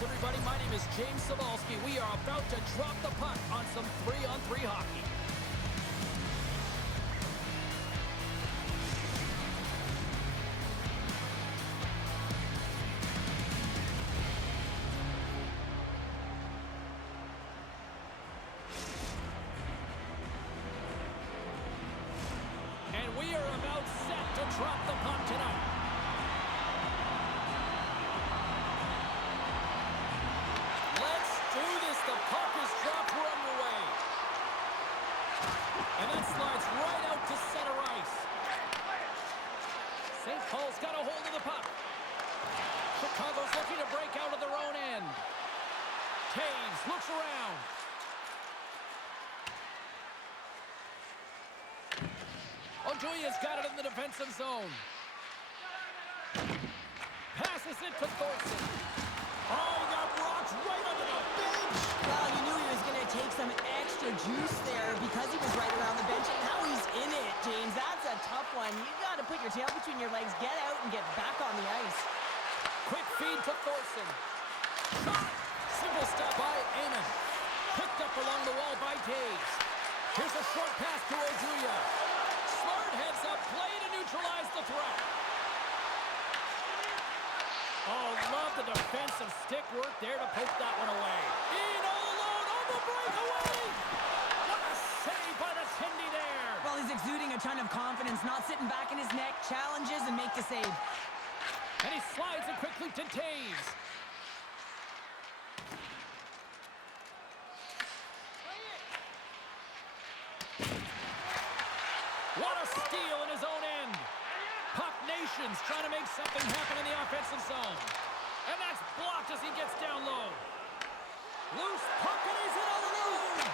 Thanks, everybody. My name is James Cebulski. We are about to drop the puck on some 3-on-3 hockey. And we are about set to drop the puck tonight. Let's do this. The puck is dropped. We're underway. And that slides right out to center ice. St. Paul's got a hold of the puck. Chicago's looking to break out of their own end. Taves looks around. Oduya's got it in the defensive zone. Passes it to Thorson. Oh, he got rocked right under the bench. Well, you knew he was going to take some extra juice there because he was right around the bench. And now he's in it, James. That's a tough one. You got to put your tail between your legs, get out, and get back on the ice. Quick feed to Thorson. Shot. Simple stop by Amon. Picked up along the wall by Taves. Here's a short pass to Oduya. Smart heads up play to neutralize the threat. Oh, love the defensive stick work there to poke that one away. In all alone on the breakaway. What a save by the Tindy there. Well, he's exuding a ton of confidence, not sitting back in his neck, challenges and make the save. And he slides it quickly to Taves. What a steal in his own end. Puck Nation's trying to make something happen in the offensive zone. And that's blocked as he gets down low. Loose puck and he's in alone.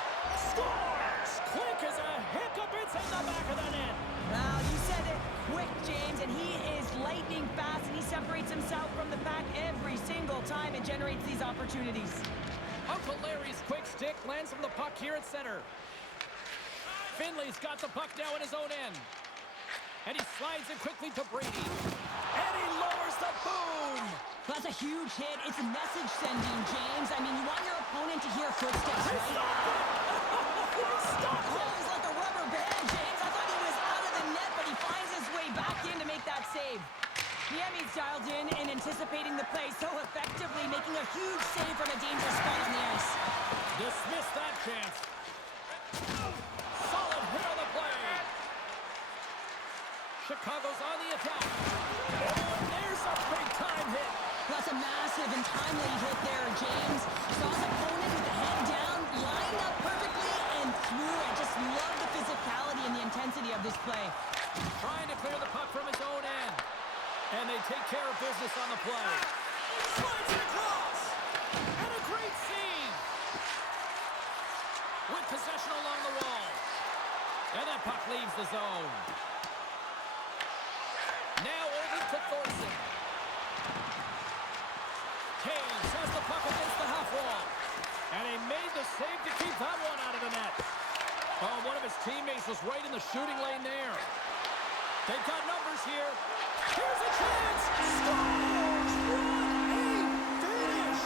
Scores! Quick as a hiccup. It's in the back of the net. Well, you said it quick, James, and he is lightning fast, and he separates himself from the pack every single time and generates these opportunities. Uncle Larry's quick stick lands from the puck here at center. Finley's got the puck now in his own end. And he slides it quickly to Brady. And he lowers the boom. That's a huge hit. It's a message sending, James. I mean, you want your opponent to hear footsteps, He right? stopped it! He stopped Oh, it! he's like a rubber band, James. I thought he was out of the net, but he finds his way back in to make that save. Niemi's dialed in and anticipating the play so effectively, making a huge save from a dangerous spot on the ice. Dismiss that chance. Solid hit on the play. Chicago's on the attack. Oh, and there's a big-time hit. That's a massive and timely hit there, James. Saw his opponent with the head down, lined up perfectly, and threw it. Just love the physicality and the intensity of this play. Trying to clear the puck from his own end. And they take care of business on the play. Slides it across. And a great save. With possession along the wall. And that puck leaves the zone. Now over to Thorson. Taves has the puck against the half wall. And he made the save to keep that one out of the net. Oh, one of his teammates was right in the shooting lane there. They've got numbers here. Here's a chance. Scores! What a finish!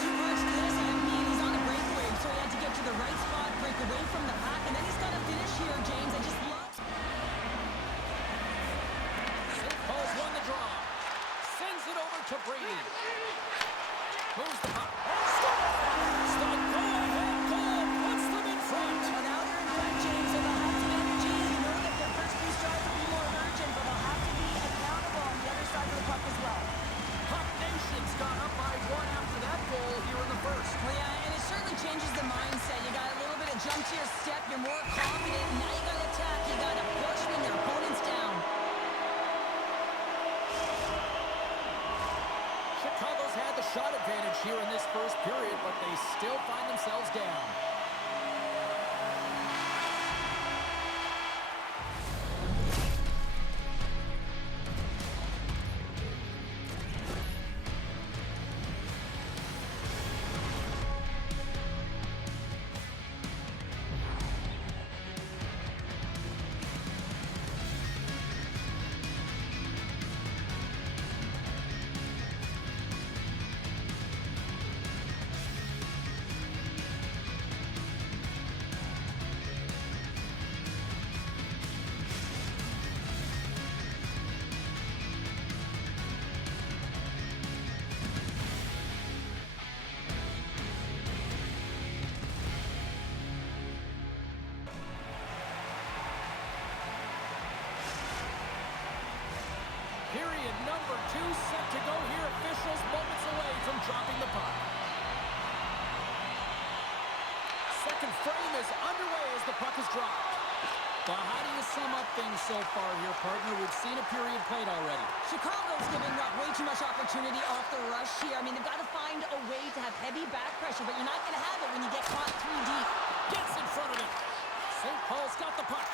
Too much to this. I mean, he's on a breakaway, so he had to get to the right spot, break away from the pack, and then he's got to finish here, James. I just love... St. Paul's won the draw. Sends it over to Brady. Moves the puck. Scores! The go-ahead goal puts them in front. Well, now they're in front, James, so they'll have some energy. You know that their first few strides will be more urgent, but they'll have to be accountable on the other side of the puck as well. Puck Nation's gone up by one after that goal here in the first. Well, yeah, and it certainly changes the mindset. You got a little bit of jump to your step. You're more confident. Now you got to attack. You got to push when your opponent's down. Chicago's had the shot advantage here in this first period, but they still find themselves down. so far here, partner. We've seen a period played already. Chicago's giving up way too much opportunity off the rush here. I mean, they've got to find a way to have heavy back pressure, but you're not going to have it when you get caught 3 deep. Gets in front of it. St. Paul's got the puck.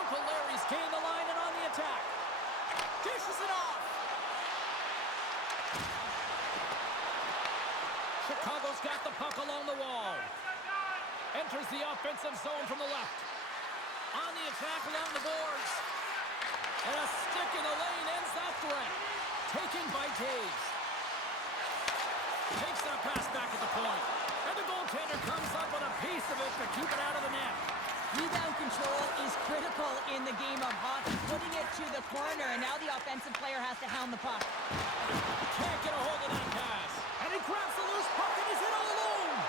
Uncle Larry's gained the line and on the attack. Dishes it off. Chicago's got the puck along the wall. Enters the offensive zone from the left. On the attack along the boards. And a stick in the lane ends that threat. Taken by Taves. Takes that pass back at the point. And the goaltender comes up with a piece of it to keep it out of the net. Rebound control is critical in the game of hockey. Putting it to the corner, and now the offensive player has to hound the puck. Can't get a hold of that pass. And he grabs the loose puck and he's in all alone.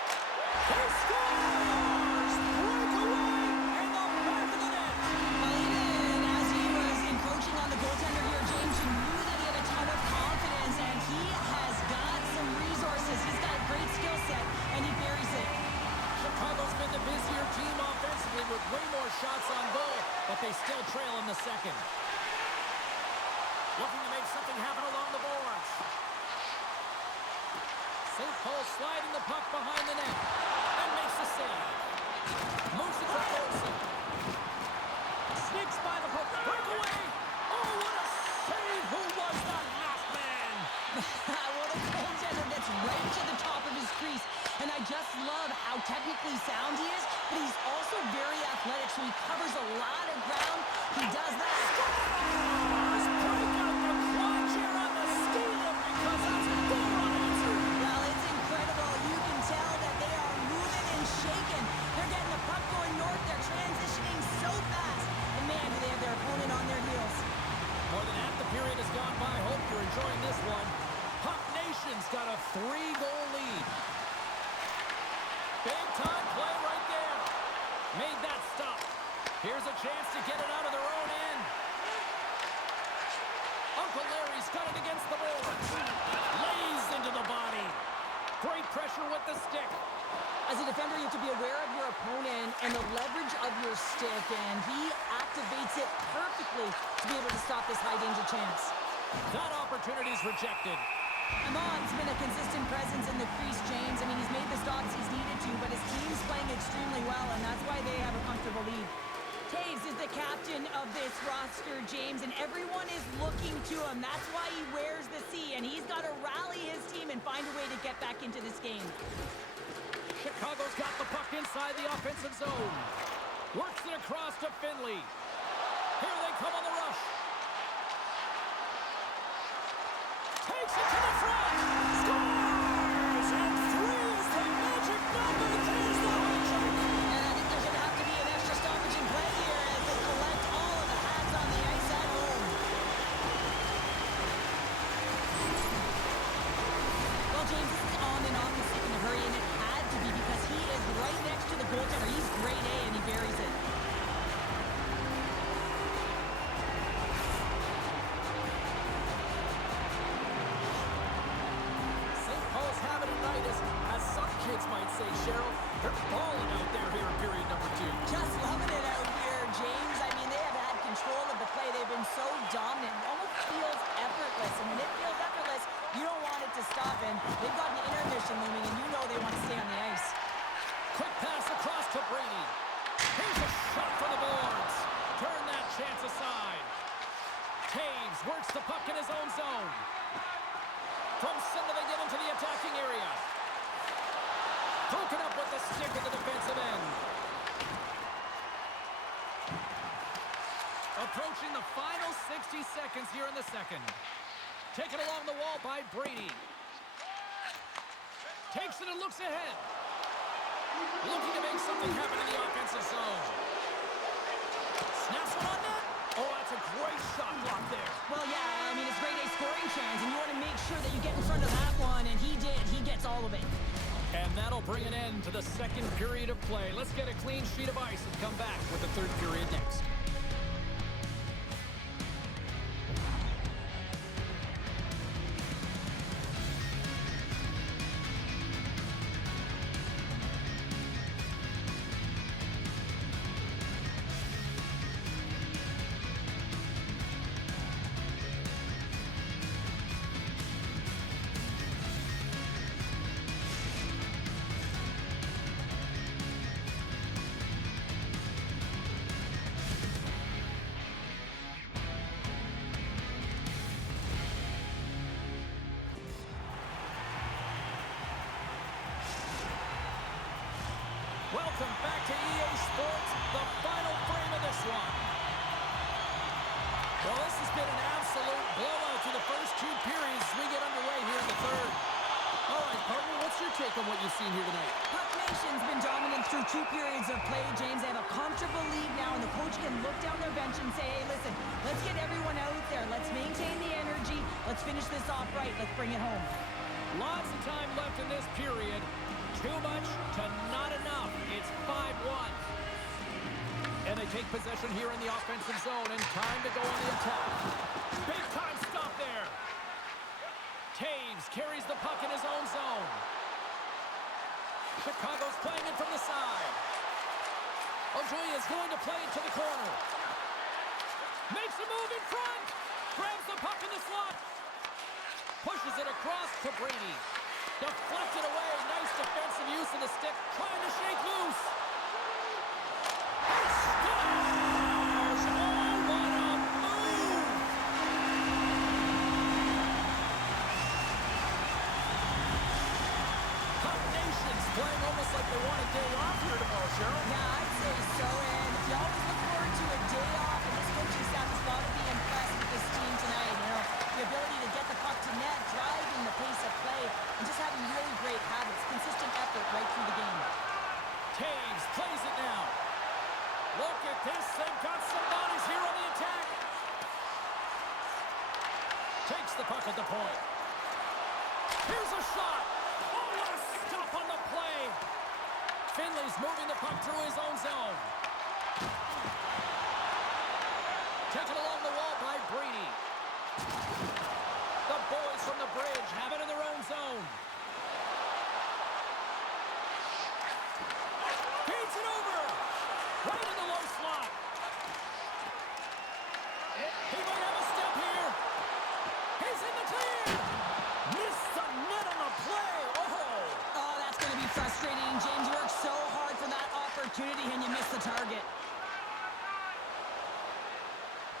He scores! Breakaway in the back of the net. Well, even as he was encroaching on the goaltender here, James, you knew that he had a ton of confidence, and he has got some resources. He's got a great skill set, and he buries it. Chicago's been the busier team offensively with way more shots on goal, but they still trail in the second. Looking to make something happen along the boards. St. Paul sliding the puck behind the net and makes the save. Moves it to Olsen. Sneaks by the puck. Breakaway. Oh, what a save. Who was that last man? Well, the goaltender gets right to the top of his crease, and I just love how technically sound he is, but he's also very athletic, so he covers a lot of ground. He does that. Scores! Break out the clutch here on the steal because that's a goal unanswered. Well, it's incredible. You can tell that they are moving and shaking. They're getting the puck going north. They're transitioning so fast. And man, do they have their opponent on their heels. More than half the period has gone by. Hope you're enjoying this one. Puck Nation's got a 3-goal lead. Big time play right there. Made that stop. Here's a chance to get it out of their own end. Uncle Larry's got it against the boards. Lays into the body. Great pressure with the stick. As a defender, you have to be aware of your opponent and the leverage of your stick, and he activates it perfectly to be able to stop this high-danger chance. That opportunity's rejected. Amon's been a consistent presence in the crease, James. I mean, he's made the stops he's needed to, but his team's playing extremely well, and that's why they have a comfortable lead. Taves is the captain of this roster, James, and everyone is looking to him. That's why he wears the C, and he's got to rally his team and find a way to get back into this game. Chicago's got the puck inside the offensive zone. Works it across to Finley. Here they come on the rush. Takes it to the front. Scores! And 3 is the magic number. There's the hat trick. And I think there's going to have to be an extra stoppage in play here as they collect all of the hats on the ice at home. Well, James, this is on and off the stick in a hurry, and it had to be because he is right next to the goaltender. He's grade A, and he buries it. St. Paul's having a night, as some kids might say, Cheryl. They're balling out there here in period number 2. Just loving it out here, James. I mean, they have had control of the play. They've been so dominant. It almost feels effortless. And when it feels effortless, you don't want it to stop. And they've got an intermission looming, and you know they want to stay on the ice. Quick pass across to Brady. Here's a shot for the boards. Turn that chance aside. Taves works the puck in his own zone. From center they get into the attacking area. Broken up with the stick at the defensive end. Approaching the final 60 seconds here in the second. Taken along the wall by Brady. Takes it and looks ahead. Looking to make something happen in the offensive zone. Snaps one on net. Oh, that's a great shot block there. Well, yeah, I mean, it's grade A scoring chance, and you want to make sure that you get in front of that one, and he did. He gets all of it. And that'll bring an end to the second period of play. Let's get a clean sheet of ice and come back with the third period next. one. Well, this has been an absolute blowout to the first two periods as we get underway here in the third. All right, partner, what's your take on what you've seen here tonight? Puck Nation's been dominant through 2 periods of play, James. They have a comfortable lead now, and the coach can look down their bench and say, hey, listen, let's get everyone out there. Let's maintain the energy. Let's finish this off right. Let's bring it home. Lots of time left in this period. Too much to not enough. It's 5-1. And they take possession here in the offensive zone, and time to go on the attack. Big time stop there. Taves carries the puck in his own zone. Chicago's playing it from the side. Ojoy is going to play it to the corner. Makes a move in front. Grabs the puck in the slot. Pushes it across to Brady. Deflected away. Nice defensive use of the stick. Trying to shake loose. He scores! Oh, what a move! Puck Nation's playing almost like they want a day off here tomorrow, Cheryl. Yeah, I'd say so, and you always look forward to a day off, and this coaching staff has got to be impressed with this team tonight. You know, the ability to get the puck to net, driving the pace of play, and just having really great habits, consistent effort right through the game. Taves plays it now. Look at this. They've got some bodies here on the attack. Takes the puck at the point. Here's a shot. Oh, what a stop on the play. Finley's moving the puck through his own zone. Taken along the wall by Brady. The boys from the bridge have it in their own zone. Feeds it over. Right in the low slot. He might have a step here. He's in the clear. Missed the net on the play. Oh, that's going to be frustrating. James worked so hard for that opportunity, and you missed the target.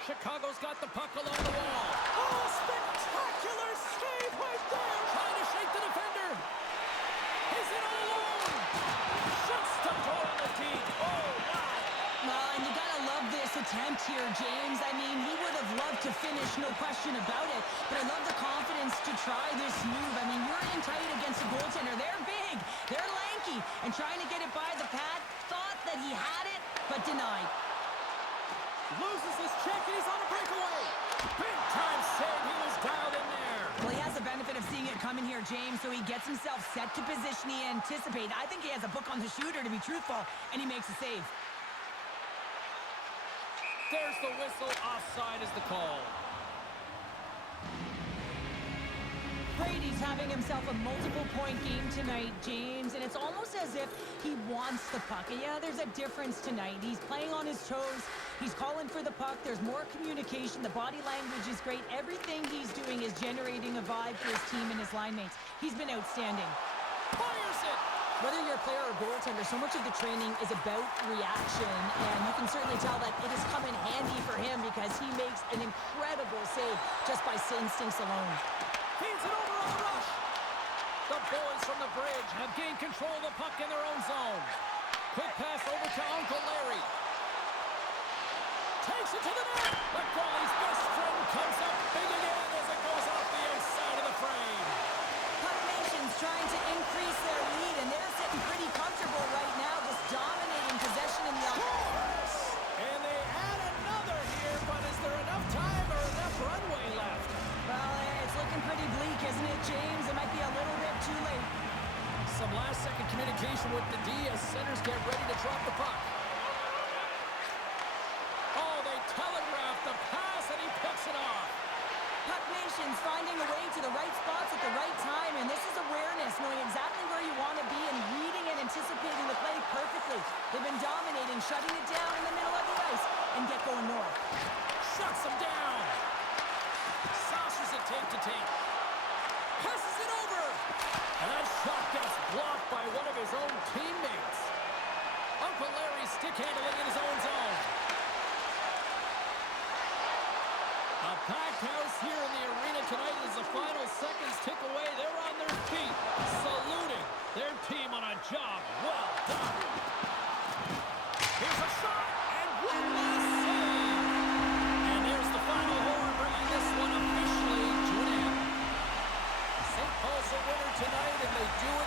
Chicago's got the puck along the wall. Oh, spectacular save right there. Trying to shake the defender. He's in all alone. Shuts the door on the deep. Oh, wow. Well, and you got to love this attempt here, James. I mean, he would have loved to finish, no question about it. But I love the confidence to try this move. I mean, you're in tight against a goaltender. They're big. They're lanky. And trying to get it by the pad, thought that he had it, but denied. Loses his check, and he's on a breakaway. Big time save. He was dialed in there. Well, he has the benefit of seeing it coming here, James, so he gets himself set to position he anticipated. I think he has a book on the shooter, to be truthful, and he makes a save. There's the whistle. Offside is the call. Brady's having himself a multiple-point game tonight, James, and it's almost as if he wants the puck. And yeah, there's a difference tonight. He's playing on his toes. He's calling for the puck. There's more communication. The body language is great. Everything he's doing is generating a vibe for his team and his line mates. He's been outstanding. Fires it. Whether you're a player or goaltender, so much of the training is about reaction, and you can certainly tell that it has come in handy for him because he makes an incredible save just by instincts alone. Feeds it over on the rush. The boys from the bridge have gained control of the puck in their own zone. Quick pass over to Uncle Larry. Takes it to the net. The goalie's best friend comes up big again as it goes off the outside of the frame. Puck Nation's trying to increase their lead, and they're sitting pretty comfortable right now, just dominating possession in the offense. And they add another here, but is there enough time or enough runway left? Well, it's looking pretty bleak, isn't it, James? It might be a little bit too late. Some last-second communication with the D as centers get ready to drop the puck. Oh, they telegraph the pass, and he picks it off. Puck Nation's finding a way to the right spots at the right time, and this is awareness, knowing exactly where you want to be and reading and anticipating the play perfectly. They've been dominating, shutting it down in the middle of the ice, and get going north. Shuts him down. Saucers it tape to tape. Passes it over. And that shot gets blocked by one of his own teammates. Uncle Larry stick handling in his own zone. A packed house here in the arena tonight as the final seconds tick away. They're on their feet, saluting their team on a job